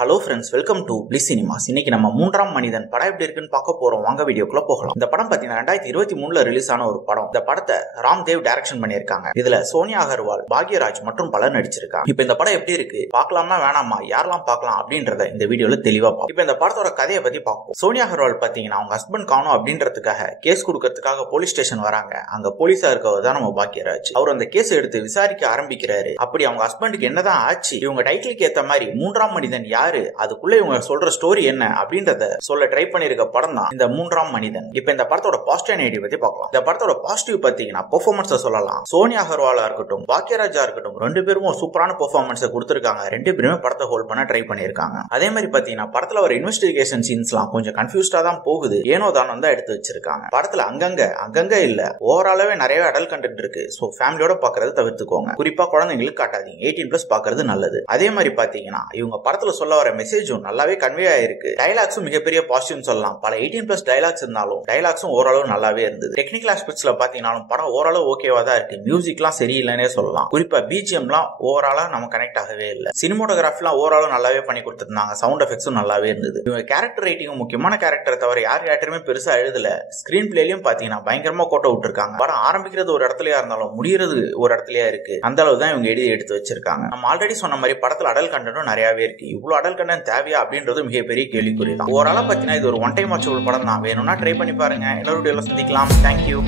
Hello friends, welcome to bliss cinemas. இன்னைக்கு நம்ம மூன்றாம் மனிதன் படம் எப்படி இருக்குன்னு பார்க்க போறோம். வாங்க வீடியோக்குள்ள போகலாம். இந்த படம் பார்த்தீங்கன்னா 2023 ரிலீஸ் ஆன ஒரு படம். இந்த படத்தை ராம்தேவ் டைரக்ஷன் பண்ணியிருக்காங்க. இதுல சோனியா அகர்வால், பாக்யராஜ் மற்றும் பலர் நடிச்சிருக்காங்க. இப்போ இந்த படம் எப்படி இருக்கு, பார்க்கலாமா வேணாமா, யாரெல்லாம் பார்க்கலாம் அப்படின்றத இந்த வீடியோல தெளிவா பார்ப்போம். இப்போ இந்த படத்தோட கதையை பத்தி பார்ப்போம். சோனியா அகர்வால் பார்த்தீங்கன்னா அவங்க ஹஸ்பண்ட் காணும் அப்படின்றதுக்காக கேஸ் கொடுக்கறதுக்காக போலீஸ் ஸ்டேஷன் வராங்க. அங்க போலீஸா இருக்கவர் தான் நம்ம பாக்யராஜ். அவர் அந்த கேஸ் எடுத்து விசாரிக்க ஆரம்பிக்கிறாரு. அப்படி அவங்க ஹஸ்பண்டுக்கு என்னதான் ஆச்சு, இவங்க டைட்டிலுக்கு ஏத்த மாதிரி மூன்றாம் மனிதன் யாரு, அதுக்குள்ள இவங்க சொல்ற ஸ்டோரி என்ன அப்படின்றத சொல்ல ட்ரை பண்ணிருக்க படம் தான் இந்த மூன்றாம் மனிதன். இப்ப இந்த படத்தோட பாசிட்டிவ் நெகட்டிவ் பத்தி பார்க்கலாம். இந்த படத்தோட பாசிட்டிவ் பாத்தீங்கன்னா பெர்ஃபார்மன்ஸ் சொல்லலாம். சோனியா அகர்வாலா இருக்கட்டும், பாக்யராஜா இருக்கட்டும், ரெண்டு பேரும் சூப்பரான பெர்ஃபார்மன்ஸ் கொடுத்திருக்காங்க. ரெண்டு பேருமே படத்தை ஹோல்ட் பண்ண ட்ரை பண்ணிருக்காங்க. அதே மாதிரி பாத்தீங்கன்னா படத்துல ஒரு இன்வெஸ்டிகேஷன் சீன்ஸ்லாம் கொஞ்சம் கன்ஃபியூஸ்டா தான் போகுது. ஏனோ தானோ தான் எடுத்து வச்சிருக்காங்க. படத்துல அங்கங்க இல்ல, ஓவராலாவே நிறைய அடல்ட் கண்டென்ட் இருக்கு. சோ ஃபேமிலியோட பாக்குறது தவிர்த்துக்கோங்க. குறிப்பா குழந்தைங்களுக்கு காட்டாதீங்க. 18+ பாக்குறது நல்லது. அதே மாதிரி பாத்தீங்கன்னா இவங்க படத்துல சொல்ல வர மெசேஜும் நல்லாவே கன்வே ஆயிருக்கு. டைலாக்ஸும் மிகப்பெரிய பாசிட்டிவ் சொல்லலாம். பல 18+ டைலாக்ஸ் இருந்தாலும் டைலாக்ஸும் ஓரளவு நல்லாவே இருந்தது. டெக்னிக்கல் ஆஸ்பெக்ட்ஸ்ல பாத்தீங்கன்னாலும் படம் ஓரளவு ஓகேவா தான் இருக்கு. மியூசிக்லாம் சரியில்லைன்னே சொல்லலாம். குறிப்பா பிஜிஎம்லாம் ஓவராலா நம்ம கனெக்ட் ஆகவே இல்லை. சினிமோட்டோகிராஃபிலாம் ஓரளவு நல்லாவே பண்ணி கொடுத்துருந்தாங்க. சவுண்ட் எஃபெக்ட்ஸும் நல்லாவே இருந்தது. இவங்க கேரக்டர் ரைட்டிங்கும் முக்கியமான கேரக்டரை தவிர யார் கேரக்டருமே பெருசா எழுதல. ஸ்கிரீன் பிளேலயும் பாத்தீங்கன்னா பயங்கரமா கோட்டை விட்டுருக்காங்க. படம் ஆரம்பிக்கிறது ஒரு இடத்துலயா இருந்தாலும் முடியறது ஒரு இடத்துலயா இருக்கு. அந்த அளவு தான் இவங்க எடுத்து வச்சிருக்காங்க. நம்ம ஆல்ரெடி சொன்ன மாதிரி படத்துல அடல் கண்டென்ட்டும் நிறையவே இருக்கு. இவ்வளவு அடல் கண்டென்ட் தேவையா அப்படின்றது மிகப்பெரிய கேள்விக்குறி தான். ஓவராலா பாத்தீங்கன்னா இது ஒரு ஒன் டைம் வாட்சபிள் படம் தான். வேணும்னா ட்ரை பண்ணி பாருங்க. இன்னொரு வீடியோல சந்திக்கலாம். தேங்க்யூ.